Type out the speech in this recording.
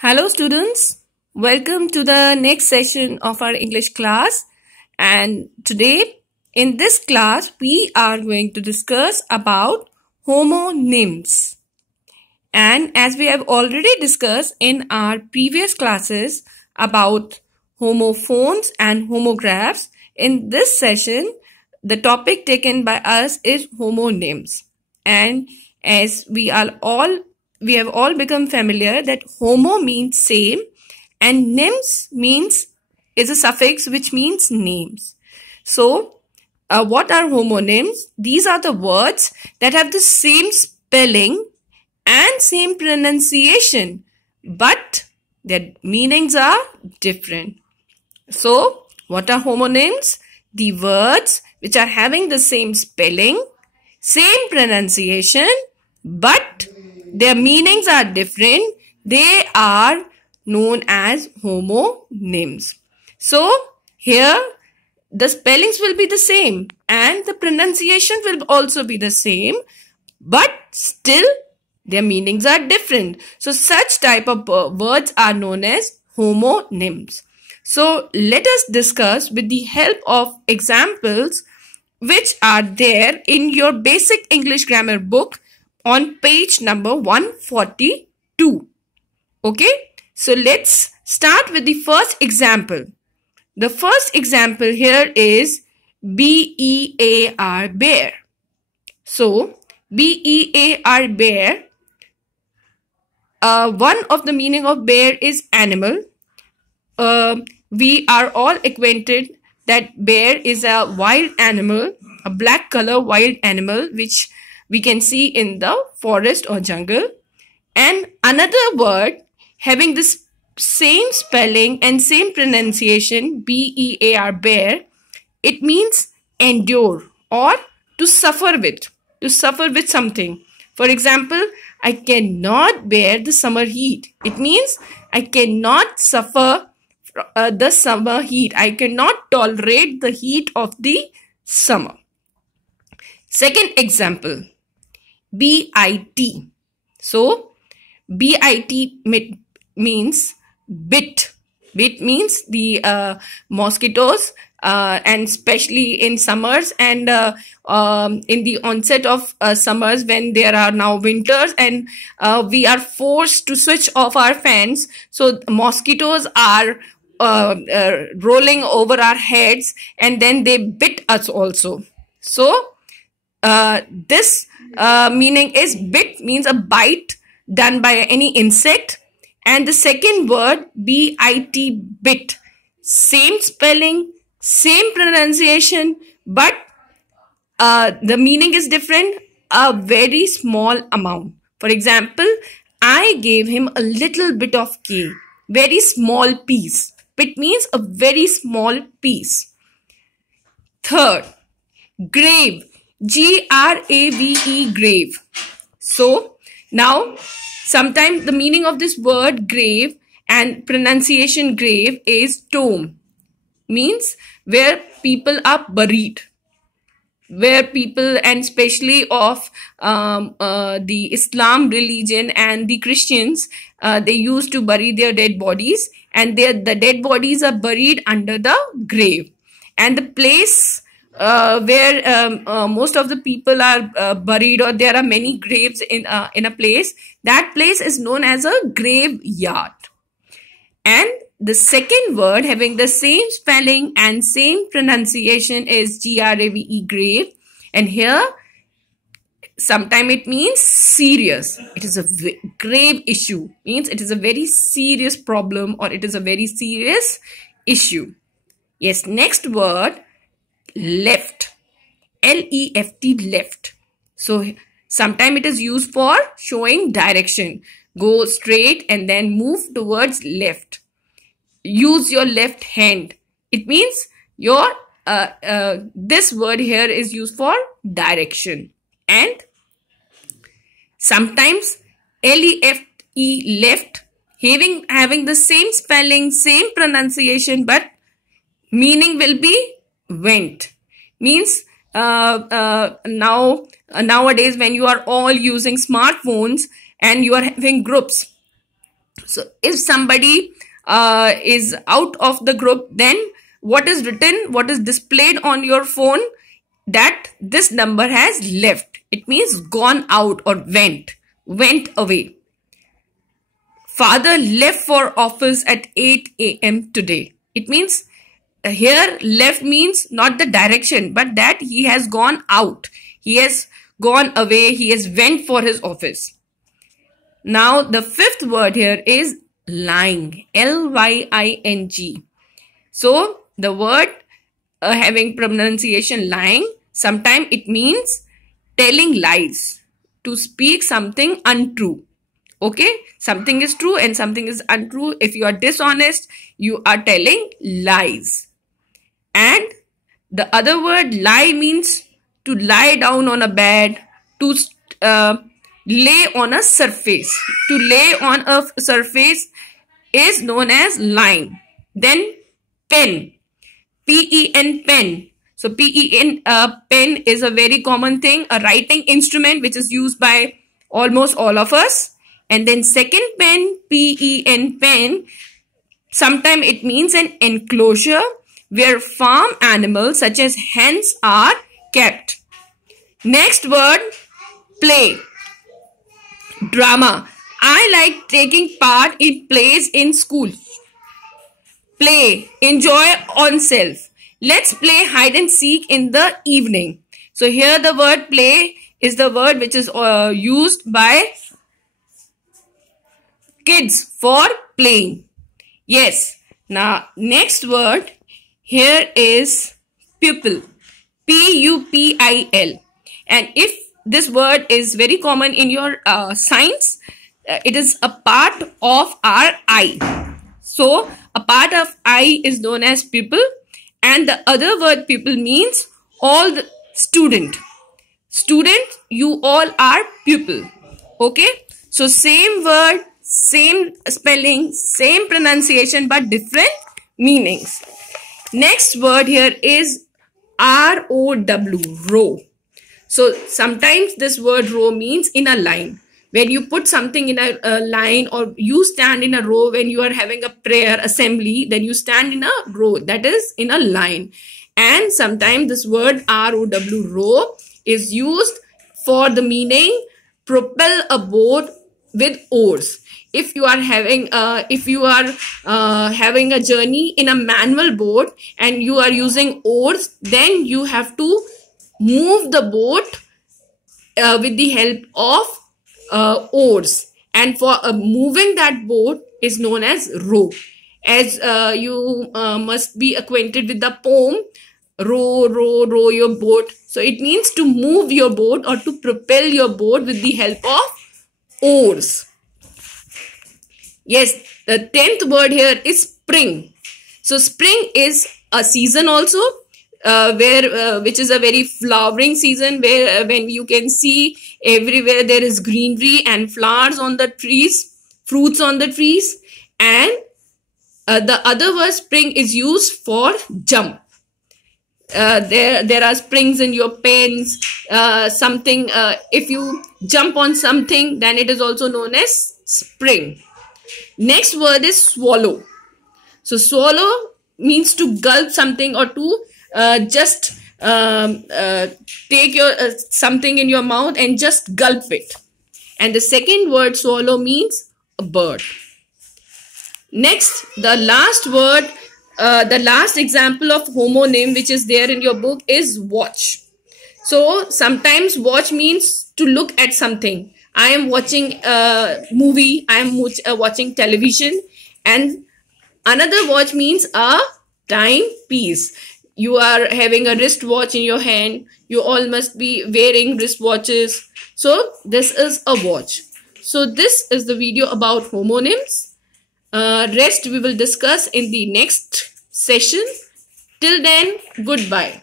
Hello students, welcome to the next session of our English class, and today in this class we are going to discuss about homonyms. And as we have already discussed in our previous classes about homophones and homographs, in this session the topic taken by us is homonyms. And as we have all become familiar that homo means same and nyms is a suffix which means names. So what are homonyms? These are the words that have the same spelling and same pronunciation, but their meanings are different. So what are homonyms? The words which are having the same spelling, same pronunciation, but their meanings are different. They are known as homonyms. So here the spellings will be the same and the pronunciation will also be the same, but still their meanings are different. So such type of words are known as homonyms. So let us discuss with the help of examples which are there in your basic English grammar book on page number 142. Okay, so let's start with the first example. The first example here is bear, bear. So bear, bear. One of the meaning of bear is animal. We are all acquainted that bear is a wild animal, a black color wild animal which we can see in the forest or jungle. And another word having this same spelling and same pronunciation, bear, bear, it means endure or to suffer with something. For example, I cannot bear the summer heat. It means I cannot suffer the summer heat. I cannot tolerate the heat of the summer. Second example, bit. So bit means bit. Bit means the mosquitoes, and especially in summers and in the onset of summers, when there are now winters and we are forced to switch off our fans, so mosquitoes are rolling over our heads and then they bit us also. So this meaning is bit means a bite done by any insect. And the second word, bit, bit, same spelling, same pronunciation, but the meaning is different, a very small amount. For example, I gave him a little bit of cake, very small piece. Bit means a very small piece. Third, grave, grave, grave. So now sometimes the meaning of this word grave and pronunciation grave is tomb, means where people are buried, where people, and especially of the Islam religion and the Christians, they used to bury their dead bodies, and the dead bodies are buried under the grave. And the place where most of the people are buried, or there are many graves in a place, that place is known as a graveyard. And the second word having the same spelling and same pronunciation is grave, grave. And here sometimes it means serious. It is a grave issue, means it is a very serious problem or it is a very serious issue. Yes, next word, left, left, left. So sometimes it is used for showing direction. Go straight and then move towards left. Use your left hand. It means your this word here is used for direction. And sometimes left, left, having the same spelling, same pronunciation, but meaning will be went. Means nowadays when you are all using smartphones and you are having groups, So if somebody is out of the group, then what is written, what is displayed on your phone, that this number has left. It means gone out or went away. Father left for office at 8 a.m. today. It means here left means not the direction, but that he has gone out. He has gone away. He has went for his office. Now the fifth word here is lying. Lying. So the word having pronunciation lying, sometimes it means telling lies, to speak something untrue. Okay, something is true and something is untrue. If you are dishonest, you are telling lies. And the other word lie means to lie down on a bed, to lay on a surface. To lay on a surface is known as lying. Then pen, P-E-N, pen. So P-E-N, pen is a very common thing, a writing instrument which is used by almost all of us. And then second pen, P-E-N, pen, sometimes it means an enclosure where farm animals such as hens are kept. Next word, play, drama. I like taking part in plays in school. Play, enjoy on self. Let's play hide and seek in the evening. So here the word play is the word which is used by kids for playing. Yes. Now next word here is pupil. P-U-P-I-L. And if this word is very common in your science, it is a part of our eye. So a part of eye is known as pupil, and the other word pupil means all the student. Student, you all are pupil. Okay. So same word, same spelling, same pronunciation, but different meanings. Next word here is R-O-W, row. So sometimes this word row means in a line. When you put something in a line, or you stand in a row when you are having a prayer assembly, then you stand in a row, that is in a line. And sometimes this word R-O-W, row, is used for the meaning propel a boat with oars. If you are having having a journey in a manual boat and you are using oars, then you have to move the boat with the help of oars, and for moving that boat is known as row. As you must be acquainted with the poem row, row, row your boat. So it means to move your boat or to propel your boat with the help of oars. Yes, the 10th word here is spring. So spring is a season also, which is a very flowering season, where when you can see everywhere there is greenery and flowers on the trees, fruits on the trees. And the other word spring is used for jump. There are springs in your pens, something, if you jump on something, then it is also known as spring. Next word is swallow. So swallow means to gulp something, or to just take your something in your mouth and just gulp it. And the second word swallow means a bird. Next, the last word, the last example of homonym which is there in your book is watch. So sometimes watch means to look at something. I am watching a movie, I am watching television. And another watch means a timepiece. You are having a wristwatch in your hand. You all must be wearing wristwatches. So this is a watch. So this is the video about homonyms. Rest we will discuss in the next session. Till then, goodbye.